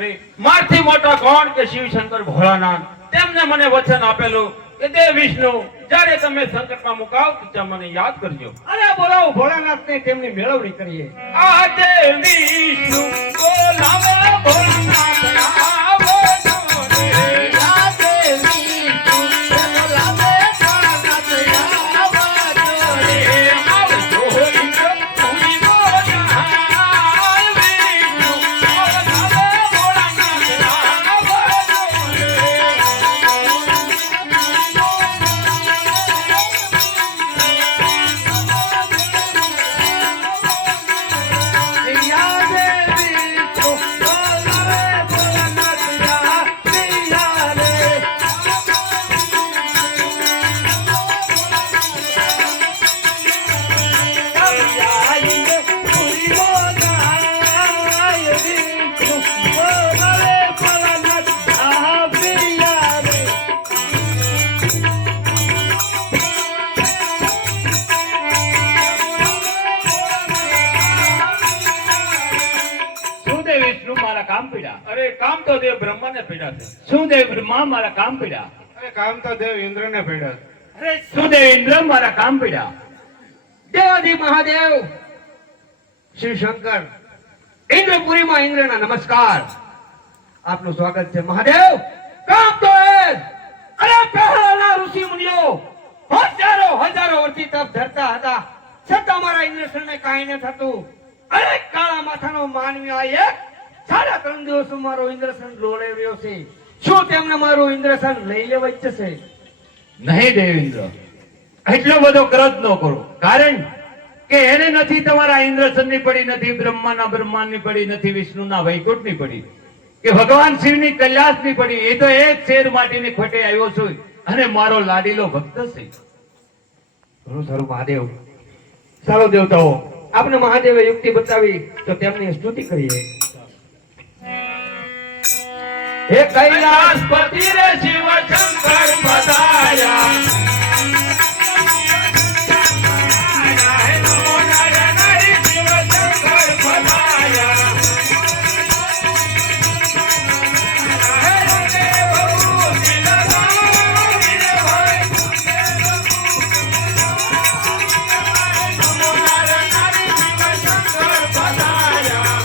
કરી મારથી મોટા કોણ કે શિવશંકર ભોળાનાથ તેમને મને વચન આપેલું કે દેવ વિષ્ણુ જ્યારે તમે સંકટમાં મુકાવ તો મને યાદ કરજો. અરે બોલાવો ભોળાનાથને તેમની મેળવણી કરીએ. આ દેવ વિષ્ણુ બોલાવે ભોળાનાથ આવો જો રે. આ દેવ વિષ્ણુ બોલાવે ભોળાનાથ આવો જો રે. આવજો ઇન્દ્ર ભૂમિ બોલાય વિષ્ણુ બોલાવે ભોળાનાથ આવો જો રે. અરે કામ તો દેવ બ્રહ્માને પીડા છે. શું દેવ બ્રહ્મા મારા કામ પીડા? અરે કામ તો દેવ ઇન્દ્રને પડ્યા. અરે શું દેવ ઇન્દ્ર મારા કામ પીડા? દેવાધિ મહાદેવ શ્રી શંકર ઇન્દ્રપુરીમાં ઇન્દ્રના નમસ્કાર. આપનું સ્વાગત છે મહાદેવ. કામ તો એ અરે પહેલાના ઋષિ મુનિઓ હજારો વર્ષથી તપ ધરતા હતા છતાં મારા ઇન્દ્રસનને કાંઈ ન થતું. અરે કાળા માથાનો માનવી આ એક 3.5 દિવસ મારો ઇન્દ્રસન લોળેવ્યો છે. શું તેમને મારું ઇન્દ્રસન લઈ લેવા ઈચ્છે છે? નહીં દેવ ઇન્દ્ર, એટલો બધો ક્રોધ ન કરો. કારણ કે એને નથી તમારા ઇન્દ્રસનની પડી, નથી બ્રહ્માના બ્રહ્માંડની પડી, નથી વિષ્ણુના વૈકુંઠની પડી, કે ભગવાન શિવની કૈલાસની પડી. એ તો એક શેર માટીની ખોટે આવ્યો છું અને મારો લાડીલો ભક્ત છે. ઘણું સારું મહાદેવ. ચાલો દેવતાઓ, આપને મહાદેવે યુક્તિ બતાવી તો તેમની સ્તુતિ કરીએ. હે કૈલાસપતિ રે શિવ શંકર પધાર્યા. હે નમો નારાયણ હરિ શિવ શંકર પધાર્યા. હે દેવ ભૂમિ લગાવી રે ભાઈ. નમો નારાયણ હરિ શિવ શંકર પધાર્યા.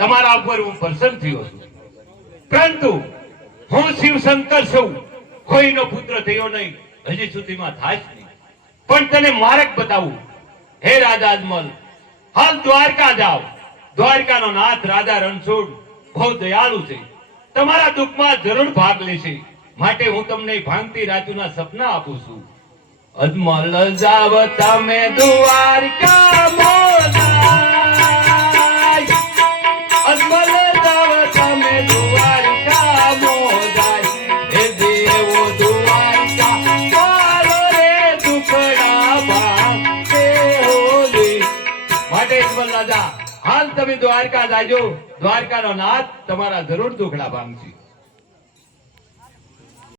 તમારા ઉપર હું પ્રસન્ન થયો છું, પરંતુ હું શિવશંકર છું, કોઈનો પુત્ર થયો નહીં, હજી સુધીમાં થાય જ નહીં. પણ તને માર્ગ બતાવું. હે રાજા અજમલ, હાલ દ્વારકા જાઓ. દ્વારકાનો નાથ રાજા રણછોડ બહુ દયાળુ છે, તમારા દુઃખમાં જરૂર ભાગ લેશે. માટે હું તમને ભાંગતી રાજુના સપના આપું છું. અજમલ જાવ તમે દ્વારકા મોદાય, અજમલ જાવ તમે દ્વારકા મોદાય. હે દેવો દ્વારકા વાળો રે દુખડા ભાંગે હોલી. માટે અજમલ રાજા, હાલ તમે દ્વારકા જાજો. દ્વારકાનો નાથ તમારા જરૂર દુખડા ભાંગશે.